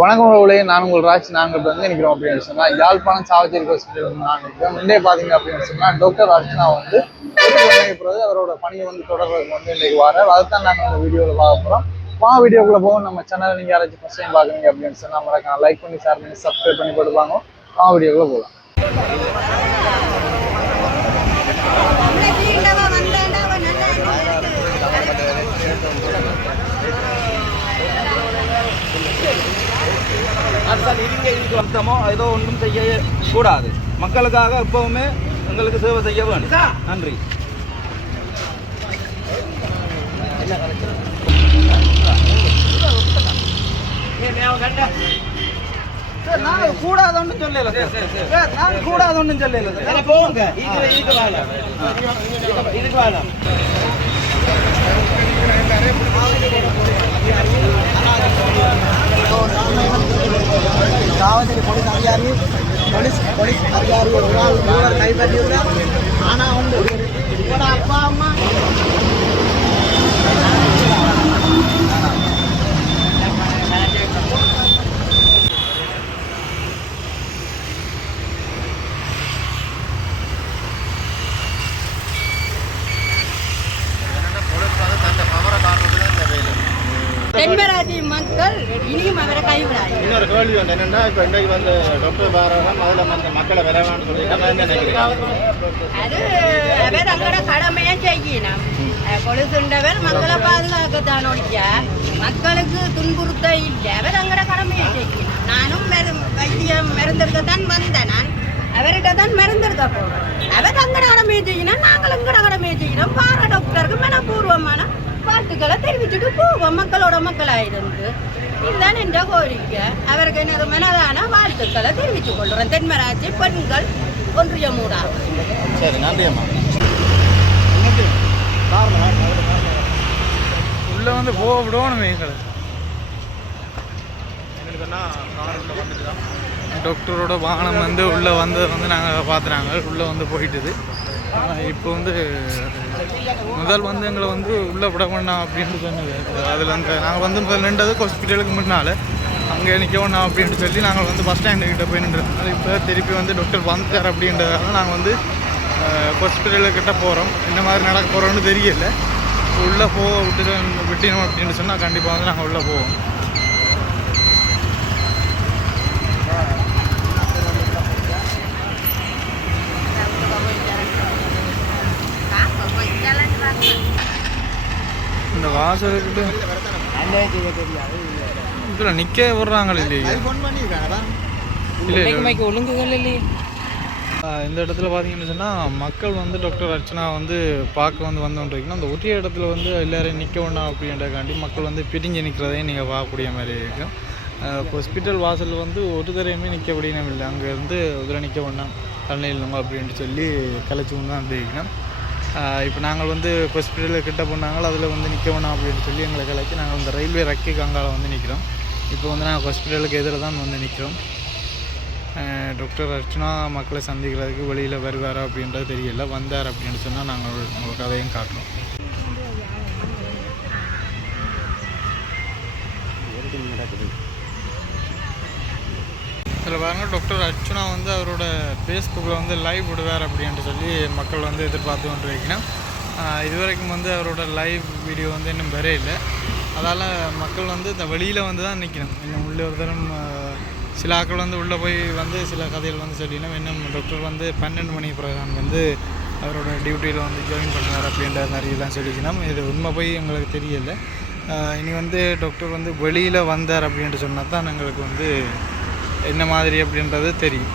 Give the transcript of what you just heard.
வணக்கம் உறவுகளே நான் உங்கள் ராஜ் நாங்கள் வந்து நிற்கிறோம் அப்படின்னு சொன்னால் யாழ்ப்பாணம் சாவச்சேரி ஹாஸ்பிட்டல் நான் நிற்கிறோம். முன்னே பார்த்தீங்க அப்படின்னு சொன்னால் டாக்டர் அர்ச்சனா வந்து பிறகு அவரோட பணியை வந்து தொடர்றதுக்கு வந்து இன்னைக்கு வர அதுதான் நாங்கள் இந்த வீடியோவில் பார்க்க போகிறோம் வா வீடியோக்குள்ளே போகும் நம்ம சேனலை நீங்கள் யாராச்சும் ஃபஸ்ட் டைம் பார்க்குறீங்க அப்படின்னு சொன்னால் மறக்காம லைக் பண்ணி ஷேர் பண்ணி சப்ஸ்கிரைப் பண்ணி போட்டுப்பாங்க. வா வீடியோக்குள்ளே போகலாம் இருக்கு அர்த்தமோ ஏதோ ஒன்றும் செய்ய கூடாது. மக்களுக்காக எப்பவுமே எங்களுக்கு சேவை செய்ய வேண்டும். நன்றி. நாங்க கூடாது ஒன்றும் சொல்லல சார். நாங்க கூடாது ஒன்றும் சொல்லல சார். போங்க. இது இதுக்கு வேணாம். இதுக்கு வேணாம் காவல்துறை போலீஸ் அதிகாரி போலீஸ் போலீஸ் அதிகாரி ஒரு நாள் மூவர் கைப்பற்றியுள்ளார் ஆனால் உண்டு இவட அப்பா அம்மா தென்மராட்சி மக்கள் இனியும் அவரை கைவிடாது இன்னொரு கேள்வி வந்து என்னன்னா இப்போ இன்றைக்கு வந்து டாக்டர் பாரகம் அதில் வந்து மக்களை வரவான்னு சொல்லிட்டு அது அவர் அங்கட கடமையை செய்யணும் கொலுசுண்டவர் மக்களை பாதுகாக்கத்தான் ஒழிக்க மக்களுக்கு துன்புறுத்த இல்லை அவர் அங்கட கடமையை செய்யணும் நானும் மரு வைத்தியம் மருந்தெடுக்கத்தான் வந்தேன் நான் அவர்கிட்ட தான் மருந்தெடுக்க போகிறோம் அவர் அங்கட கடமையை செய்யணும் நாங்கள் எங்கட கடமையை செய்யணும் பாரா டாக்டருக்கு மனப்பூர்வமான வாழ்த்துக்களை தெரிவிச்சுட்டு போவோம் மக்களோட மக்களாயிருந்து இதுதான் என்ற கோரிக்கை. அவருக்கு எனது மனதான வாழ்த்துக்களை தெரிவித்துக் கொள்கிறேன். தென்மராட்சி பெண்கள் ஒன்றிய மூடாகும் சரி நன்றி அம்மா. உள்ளே வந்து போக விடணும் எங்களை. டாக்டரோட வாகனம் வந்து உள்ளே வந்ததை வந்து நாங்கள் பார்த்துறாங்க உள்ளே வந்து போயிட்டுது. ஆனால் இப்போ வந்து முதல் வந்து எங்களை வந்து உள்ளே விட வேண்டாம் அப்படின்ட்டு சொன்னது. அதில் அந்த நாங்கள் வந்து முதல் நின்றது ஹாஸ்பிட்டலுக்கு முன்னால். அங்கே நிற்க வேண்டாம் அப்படின்ட்டு சொல்லி நாங்கள் வந்து பஸ் ஸ்டாண்டு கிட்ட போய் நின்றதுனால இப்போ திருப்பி வந்து டாக்டர் வந்துட்டார் அப்படின்றதால நாங்கள் வந்து ஹாஸ்பிட்டலுக்கிட்ட போகிறோம் என்ன மாதிரி நடக்க போகிறோம்னு தெரியல. உள்ளே போக விட்டுட்டு விட்டினோம் அப்படின்னு சொன்னால் கண்டிப்பாக வந்து நாங்கள் உள்ளே போவோம். இந்த வாசலுக்கிட்ட இதில் நிற்க விடுறாங்களே இல்லையா. இல்லை ஒழுங்குகள் இல்லையே. இந்த இடத்துல பார்த்தீங்கன்னு சொன்னால் மக்கள் வந்து டாக்டர் அர்ச்சனா வந்து பார்க்க வந்து வந்தோன்றிருக்கணும் அந்த ஒற்றை இடத்துல வந்து எல்லாரையும் நிற்க வேண்டாம் அப்படின்றக்காண்டி மக்கள் வந்து பிரிஞ்சு நிற்கிறதையும் நீங்கள் பார்க்கக்கூடிய மாதிரி இருக்கும் ஹாஸ்பிட்டல் வாசலில் வந்து ஒரு தரையுமே நிற்க முடியணும் இல்லை. அங்கேருந்து இதில் நிற்க வேண்டாம் தண்ணி இல்லைங்க அப்படின்ட்டு சொல்லி கலைச்சி கொண்டு தான் இருக்கணும் இப்போ நாங்கள் வந்து ஹாஸ்பிட்டலில் கிட்ட போனாங்க அதில் வந்து நிற்க வேணாம் அப்படின்னு சொல்லி எங்களை கலைச்சி நாங்கள் இந்த ரயில்வே ரக்கி கங்காவில் வந்து நிற்கிறோம் இப்போ வந்து நாங்கள் ஹாஸ்பிட்டலுக்கு எதிர தான் வந்து நிற்கிறோம் டாக்டர் அர்ச்சனா மக்களை சந்திக்கிறதுக்கு வெளியில் வருவார் அப்படின்றது தெரியல. வந்தார் அப்படின்னு சொன்னால் நாங்கள் உங்களுக்கு அதையும் காட்டுறோம். இதில் பாருங்கள் டாக்டர் அர்ச்சனா வந்து அவரோட ஃபேஸ்புக்கில் வந்து லைவ் விடுவார் அப்படின்ட்டு சொல்லி மக்கள் வந்து எதிர்பார்த்து கொண்டு வைக்கணும் இதுவரைக்கும் வந்து அவரோட லைவ் வீடியோ வந்து இன்னும் வரே இல்லை. அதால் மக்கள் வந்து இந்த வெளியில் வந்து தான் நிற்கணும் இன்னும் உள்ள ஒரு தரம் சில ஆட்கள் வந்து உள்ளே போய் வந்து சில கதைகள் வந்து சொல்லினோம் இன்னும் டாக்டர் வந்து பன்னெண்டு மணி பிரகாரம் வந்து அவரோட டியூட்டியில் வந்து ஜாயின் பண்ணுவார் அப்படின்ற மாதிரிலாம் சொல்லிக்கணும். இது உண்மை போய் எங்களுக்கு தெரியலை. இனி வந்து டாக்டர் வந்து வெளியில் வந்தார் அப்படின்ட்டு சொன்னால் தான் எங்களுக்கு வந்து என்ன மாதிரி அப்படின்றது தெரியும்.